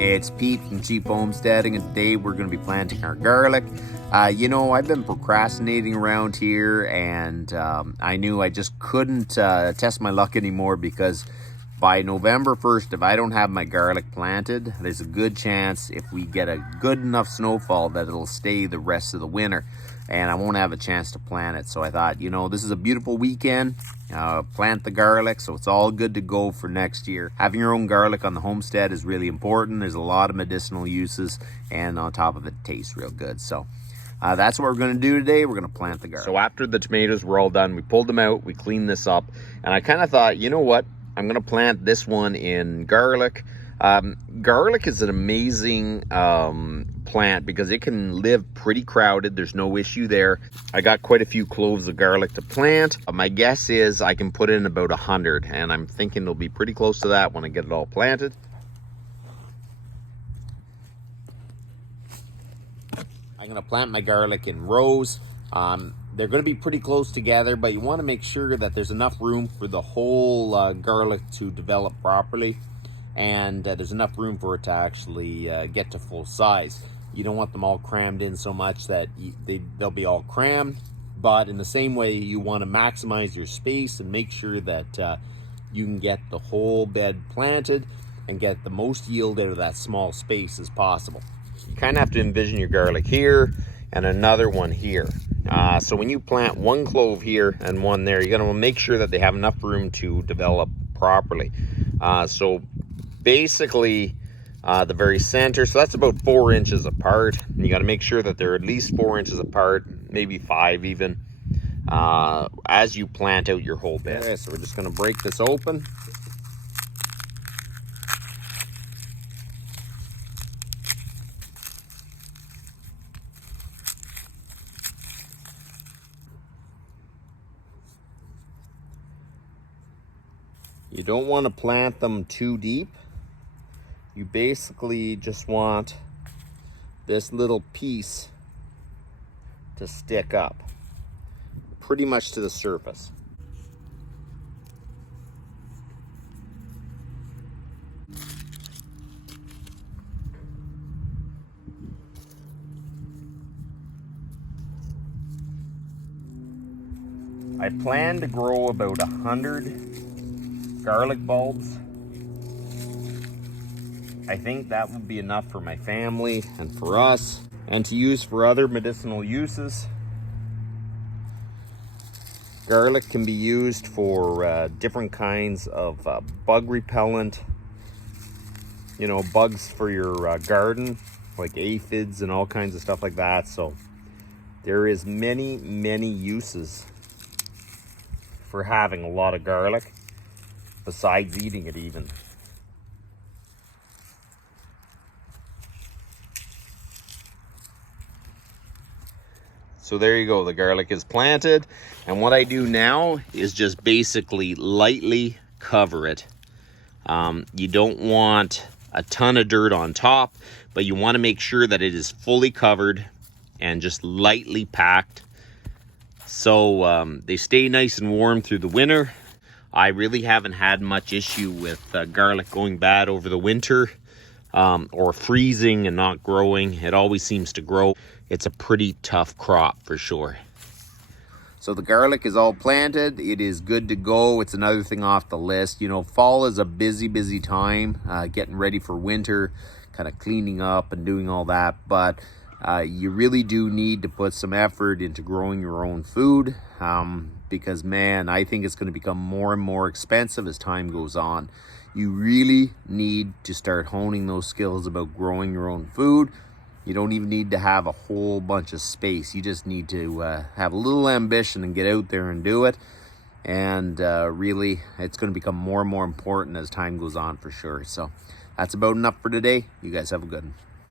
It's Pete from Cheap Homesteading, and today we're going to be planting our garlic. You know, I've been procrastinating around here, and I knew I just couldn't test my luck anymore, because by November 1st, if I don't have my garlic planted, there's a good chance if we get a good enough snowfall that it'll stay the rest of the winter, and I won't have a chance to plant it. So I thought, you know, this is a beautiful weekend. Plant the garlic, so it's all good to go for next year. Having your own garlic on the homestead is really important. There's a lot of medicinal uses, and on top of it, it tastes real good. So that's what we're going to do today. We're going to plant the garlic. So after the tomatoes were all done, we pulled them out, we cleaned this up, and I kind of thought, you know what? I'm going to plant this one in garlic. Garlic is an amazing plant because it can live pretty crowded. There's no issue there. I got quite a few cloves of garlic to plant. My guess is I can put in about 100, and I'm thinking it'll be pretty close to that when I get it all planted. I'm going to plant my garlic in rows. They're going to be pretty close together, but you want to make sure that there's enough room for the whole garlic to develop properly, and there's enough room for it to actually get to full size. You don't want them all crammed in so much that they'll be all crammed, but in the same way, you want to maximize your space and make sure that you can get the whole bed planted and get the most yield out of that small space as possible. You kind of have to envision your garlic here and another one here. So when you plant one clove here and one there, you're going to make sure that they have enough room to develop properly. So basically the very center, so that's about 4 inches apart. And you got to make sure that they're at least 4 inches apart, maybe 5 even, as you plant out your whole bed. Okay, so we're just going to break this open. You don't want to plant them too deep. You basically just want this little piece to stick up pretty much to the surface. I plan to grow about 100 garlic bulbs. I think that would be enough for my family and for us, and to use for other medicinal uses. Garlic can be used for different kinds of bug repellent, you know, bugs for your garden, like aphids and all kinds of stuff like that. So there is many uses for having a lot of garlic, besides eating it even. So there you go, the garlic is planted, and what I do now is just basically lightly cover it. You don't want a ton of dirt on top, but you want to make sure that it is fully covered and just lightly packed, so they stay nice and warm through the winter. I really haven't had much issue with garlic going bad over the winter, or freezing and not growing. It always seems to grow. It's a pretty tough crop for sure. So the garlic is all planted. It is good to go. It's another thing off the list. You know, fall is a busy time, getting ready for winter, kind of cleaning up and doing all that. But you really do need to put some effort into growing your own food, because man, I think it's going to become more and more expensive as time goes on. You really need to start honing those skills about growing your own food. You don't even need to have a whole bunch of space. You just need to have a little ambition and get out there and do it. And really, it's going to become more and more important as time goes on for sure. So that's about enough for today. You guys have a good one.